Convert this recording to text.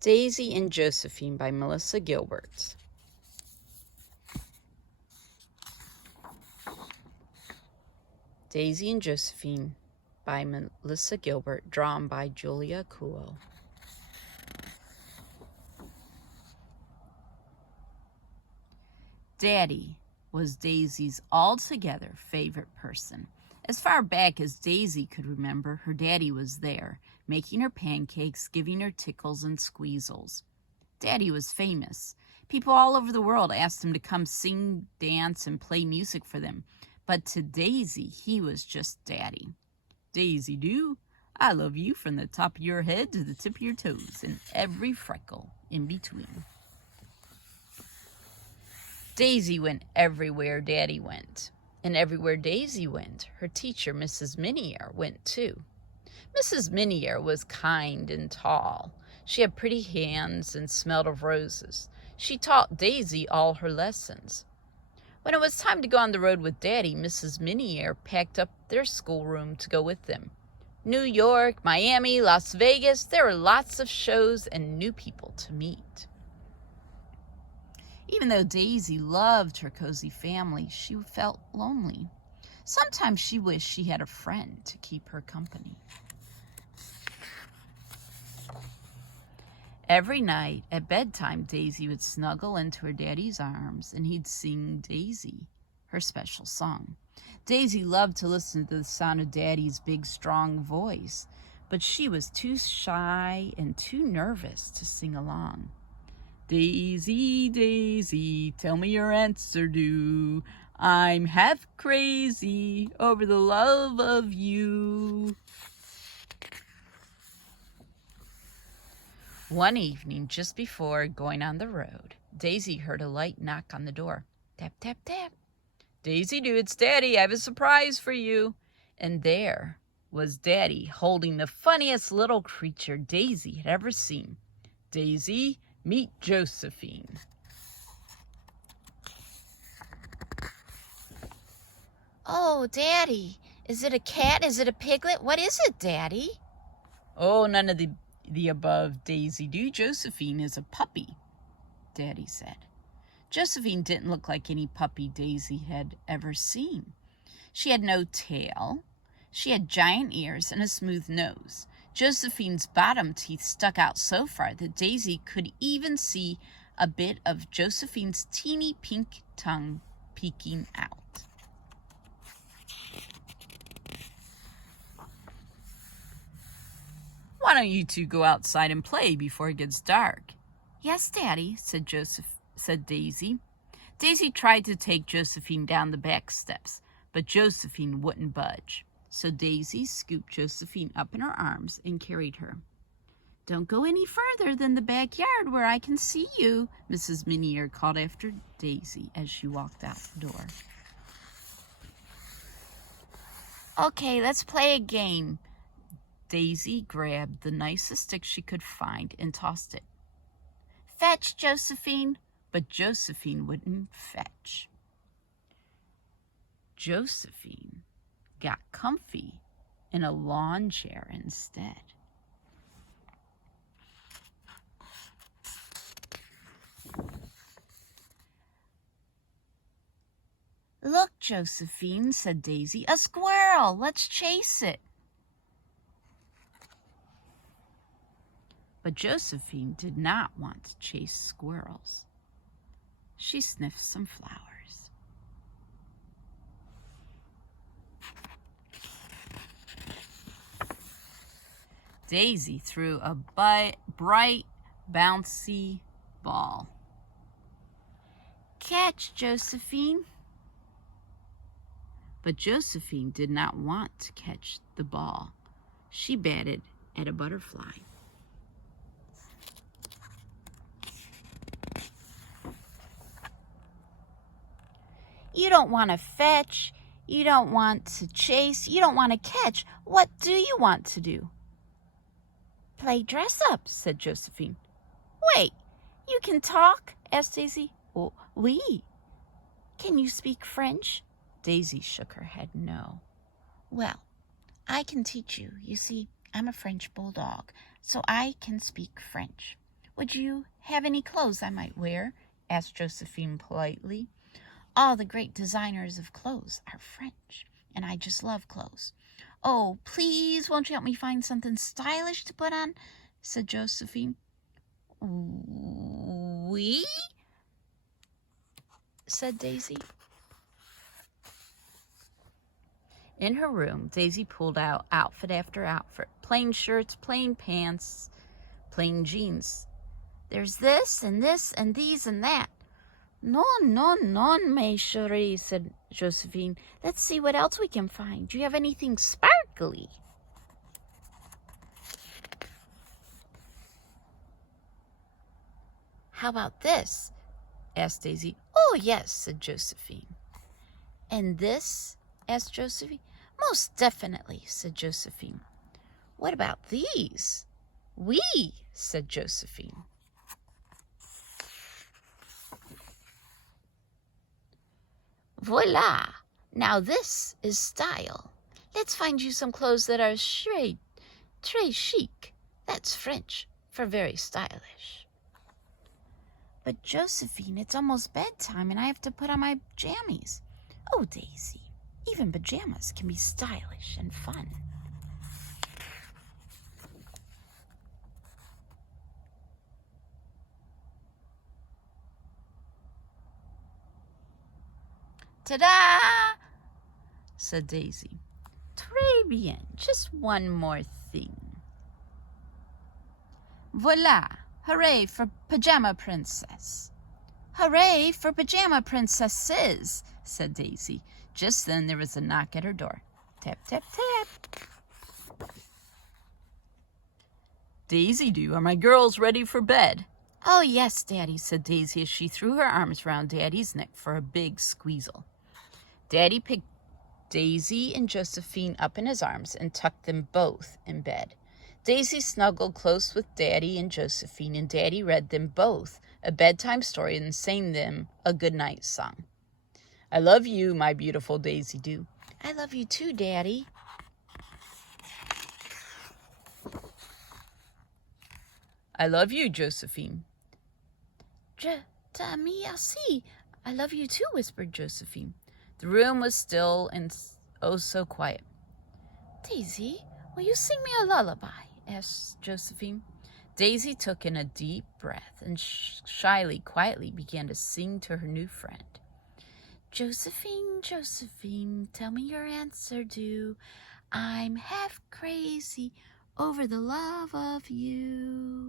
Daisy and Josephine by Melissa Gilbert. Daisy and Josephine by Melissa Gilbert, drawn by Julia Kuo. Daddy was Daisy's altogether favorite person. As far back as Daisy could remember, her daddy was there, making her pancakes, giving her tickles and squeezles. Daddy was famous. People all over the world asked him to come sing, dance, and play music for them. But to Daisy, he was just Daddy. Daisy do, I love you from the top of your head to the tip of your toes and every freckle in between. Daisy went everywhere Daddy went. And everywhere Daisy went, her teacher, Mrs. Minier, went too. Mrs. Minier was kind and tall. She had pretty hands and smelled of roses. She taught Daisy all her lessons. When it was time to go on the road with Daddy, Mrs. Minier packed up their schoolroom to go with them. New York, Miami, Las Vegas, there were lots of shows and new people to meet. Even though Daisy loved her cozy family, she felt lonely. Sometimes she wished she had a friend to keep her company. Every night at bedtime, Daisy would snuggle into her daddy's arms and he'd sing Daisy, her special song. Daisy loved to listen to the sound of Daddy's big, strong voice, but she was too shy and too nervous to sing along. Daisy, Daisy, tell me your answer do. I'm half crazy over the love of you. One evening, just before going on the road, Daisy heard a light knock on the door. Tap, tap, tap. Daisy do, it's Daddy. I have a surprise for you. And there was Daddy holding the funniest little creature Daisy had ever seen. Daisy, meet Josephine. Oh, Daddy, is it a cat? Is it a piglet? What is it, Daddy? Oh, none of the above, Daisy do. Josephine is a puppy, Daddy said. Josephine didn't look like any puppy Daisy had ever seen. She had no tail. She had giant ears and a smooth nose. Josephine's bottom teeth stuck out so far that Daisy could even see a bit of Josephine's teeny pink tongue peeking out. Why don't you two go outside and play before it gets dark? Yes, Daddy, said Daisy. Daisy tried to take Josephine down the back steps, but Josephine wouldn't budge. So Daisy scooped Josephine up in her arms and carried her. Don't go any further than the backyard where I can see you, Mrs. Minier called after Daisy as she walked out the door. Okay, let's play a game. Daisy grabbed the nicest stick she could find and tossed it. Fetch, Josephine. But Josephine wouldn't fetch. Josephine got comfy in a lawn chair instead. Look, Josephine, said Daisy, a squirrel. Let's chase it. But Josephine did not want to chase squirrels. She sniffed some flowers. Daisy threw a bright, bouncy ball. Catch, Josephine. But Josephine did not want to catch the ball. She batted at a butterfly. You don't want to fetch. You don't want to chase. You don't want to catch. What do you want to do? Play dress up, said Josephine. Wait, you can talk? Asked Daisy. Oh, oui. Can you speak French? Daisy shook her head no. Well, I can teach you. You see, I'm a French bulldog, so I can speak French. Would you have any clothes I might wear? Asked Josephine politely. All the great designers of clothes are French, and I just love clothes. Oh, please, won't you help me find something stylish to put on? Said Josephine. Oui? Said Daisy. In her room, Daisy pulled out outfit after outfit. Plain shirts, plain pants, plain jeans. There's this and these and that. Non, ma chérie, said Josephine. Let's see what else we can find. Do you have anything sparkly? How about this? Asked Daisy. Oh, yes, said Josephine. And this? Asked Josephine. Most definitely, said Josephine. What about these? Oui, said Josephine. Voila! Now this is style. Let's find you some clothes that are très chic. That's French for very stylish. But Josephine, it's almost bedtime and I have to put on my jammies. Oh, Daisy, even pajamas can be stylish and fun. Ta-da! Said Daisy. Très bien. Just one more thing. Voila! Hooray for Pajama Princess. Hooray for Pajama Princesses, said Daisy. Just then there was a knock at her door. Tap, tap, tap. Daisy, are my girls ready for bed? Oh, yes, Daddy, said Daisy as she threw her arms around Daddy's neck for a big squeezle. Daddy picked Daisy and Josephine up in his arms and tucked them both in bed. Daisy snuggled close with Daddy and Josephine, and Daddy read them both a bedtime story and sang them a goodnight song. I love you, my beautiful Daisy do. I love you too, Daddy. I love you, Josephine. Me aussi. I love you too, whispered Josephine. The room was still and oh so quiet. Daisy, will you sing me a lullaby? Asked Josephine. Daisy took in a deep breath and shyly, quietly began to sing to her new friend. Josephine, Josephine, tell me your answer, do. I'm half crazy over the love of you.